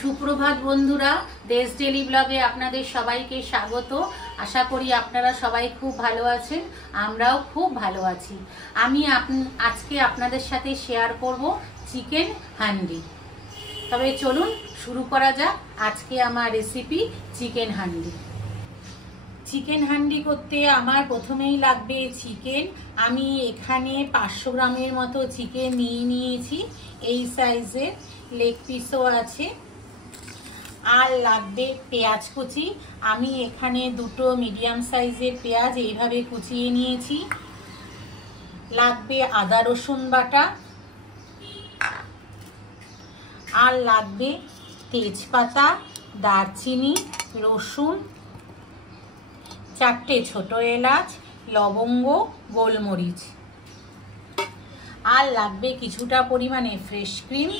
সুপ্রভাত বন্ধুরা, দেশ ডেলি ব্লগে আপনাদের সবাইকে স্বাগত। আশা করি আপনারা সবাই খুব ভালো আছেন, আমরাও খুব ভালো আছি। আমি আজকে আপনাদের সাথে শেয়ার করব চিকেন হান্ডি। তবে চলুন শুরু করা যাক আজকে আমার recipe chicken handi. Chicken handi করতে আমার প্রথমেই লাগবে চিকেন। আমি এখানে 500 গ্রামের মতো চিকেন নিয়ে নিয়েছি, এই সাইজের, লেগ পিসও আছে। আর লাগবে পেঁয়াজ কুচি। আমি এখানে দুটো মিডিয়াম সাইজের পেঁয়াজ এইভাবে কুচিয়ে নিয়েছি। লাগবে আদা রসুন বাটা, আর লাগবে তেজপাতা, দারচিনি, রসুন, 4টে ছোট এলাচ, লবঙ্গ, গোলমরিচ। আর লাগবে কিছুটা পরিমাণে ফ্রেশ ক্রিম,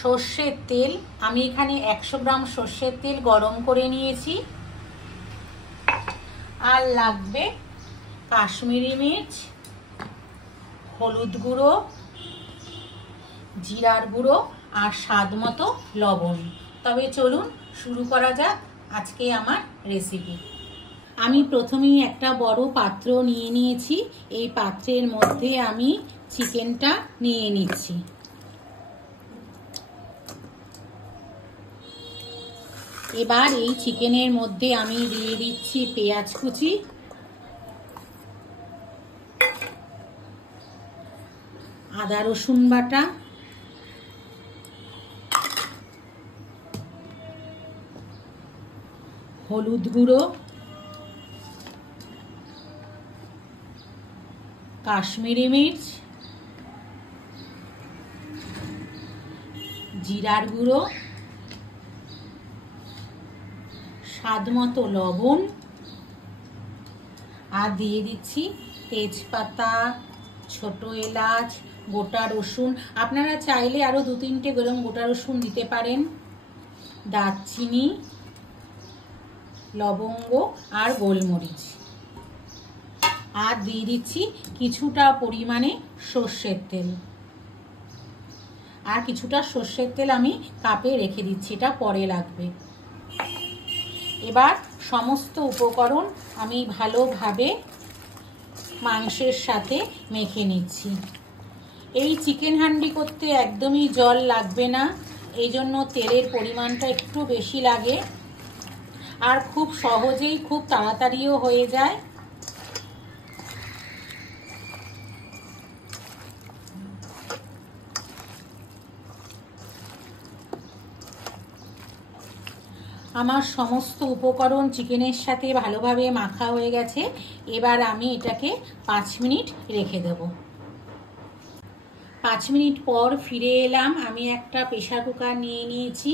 সর্ষের তেল। আমি এখানে 100 গ্রাম সর্ষের তেল গরম করে নিয়েছি। আর লাগবে কাশ্মীরি মির্চ, হলুদ গুঁড়ো, জিরার গুঁড়ো, আর স্বাদ মতো লবণ। তবে চলুন শুরু করা যাক আজকে আমার রেসিপি। আমি প্রথমেই একটা বড় পাত্র নিয়ে নিয়েছি। এই পাত্রের মধ্যে আমি চিকেনটা নিয়ে নিচ্ছি। এবার এই চিকেনের মধ্যে আমি দিয়ে দিচ্ছি পেঁয়াজ কুচি, আদা রসুন বাটা, হলুদ গুঁড়ো, কাশ্মীরি মির্চ, জিরার গুঁড়ো, স্বাদ মতো লবণ, আর দিয়ে দিচ্ছি তেজপাতা, ছোট এলাচ, গোটা রসুন। আপনারা চাইলে আরো 2-3টে গোটা রসুন দিতে পারেন, দারচিনি, লবঙ্গ আর গোলমরিচ। আর দিয়ে দিচ্ছি কিছুটা পরিমাণে সর্ষের তেল। আর কিছুটা সর্ষের তেল আমি কাপে রেখে দিচ্ছি, এটা পরে লাগবে। এবার সমস্ত উপকরণ আমি ভালোভাবে মাংসের সাথে মেখে নিচ্ছি। এই চিকেন হান্ডি করতে একদমই জল লাগবে না, এই জন্য তেলের পরিমাণটা একটু বেশি লাগে, আর খুব সহজেই খুব তাড়াতাড়িও হয়ে যায়। আমার সমস্ত উপকরণ চিকেনের সাথে ভালোভাবে মাখা হয়ে গেছে। এবার আমি এটাকে 5 মিনিট রেখে দেব। 5 মিনিট পর ফিরে এলাম। আমি একটা প্রেসার কুকার নিয়ে নিয়েছি,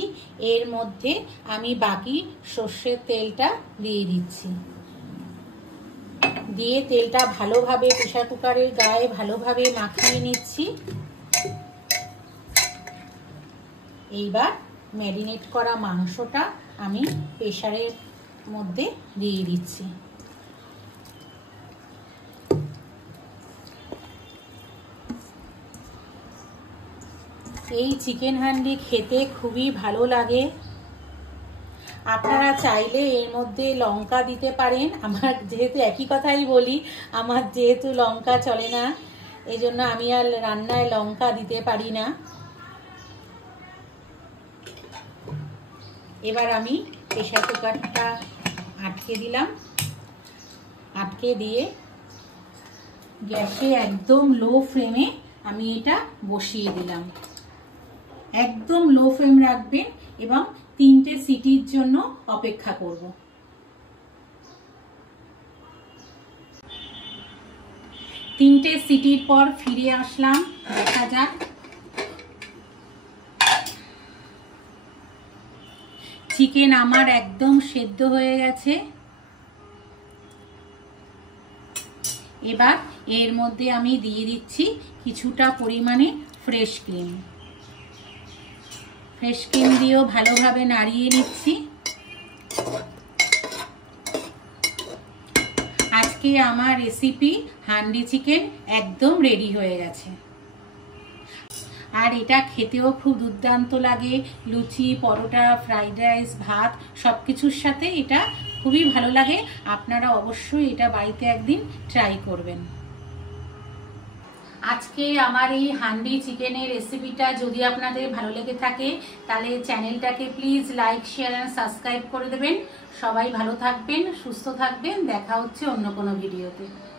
এর মধ্যে আমি বাকি সর্ষের তেলটা দিয়ে দিচ্ছি। দিয়ে তেলটা ভালোভাবে প্রেসার কুকারের গায়ে ভালোভাবে মাখিয়ে নিচ্ছি। এইবার ম্যারিনেট করা মাংসটা আমি প্রেসারের মধ্যে দিয়ে দিচ্ছি। এই চিকেন হান্ডি খেতে খুবই ভালো লাগে। আপনারা চাইলে এর মধ্যে লঙ্কা দিতে পারেন। আমার যেহেতু একই কথাই বলি, আমার যেহেতু লঙ্কা চলে না, এই জন্য আমি আর রান্নায় লঙ্কা দিতে পারি না। এবার আমি প্রেসার কুকারটা আটকে দিলাম। আটকে দিয়ে গ্যাসে একদম লো ফ্লেমে আমি এটা বসিয়ে দিলাম। একদম লো ফ্লেম রাখবেন এবং 3টে সিটির জন্য অপেক্ষা করব। 3টে সিটির পর ফিরে আসলাম, দেখা যাক। চিকেন আমার একদম সেদ্ধ হয়ে গেছে। এবার এর মধ্যে আমি দিয়ে দিচ্ছি কিছুটা পরিমাণে ফ্রেশ ক্রিম। ফ্রেশ ক্রিম দিয়েও ভালোভাবে নাড়িয়ে নিচ্ছি। আজকে আমার রেসিপি হান্ডি চিকেন একদম রেডি হয়ে গেছে। আর এটা খেতেও খুব দুর্দান্ত লাগে। লুচি, পরোটা, ফ্রাইড রাইস, ভাত সব কিছুর সাথে এটা খুবই ভালো লাগে। আপনারা অবশ্যই এটা বাড়িতে একদিন ট্রাই করবেন। আজকে আমার এই হান্ডি চিকেনের রেসিপিটা যদি আপনাদের ভালো লেগে থাকে তাহলে চ্যানেলটাকে please like, share and subscribe করে দেবেন। সবাই ভালো থাকবেন, সুস্থ থাকবেন। দেখা হচ্ছে অন্য কোনো ভিডিওতে।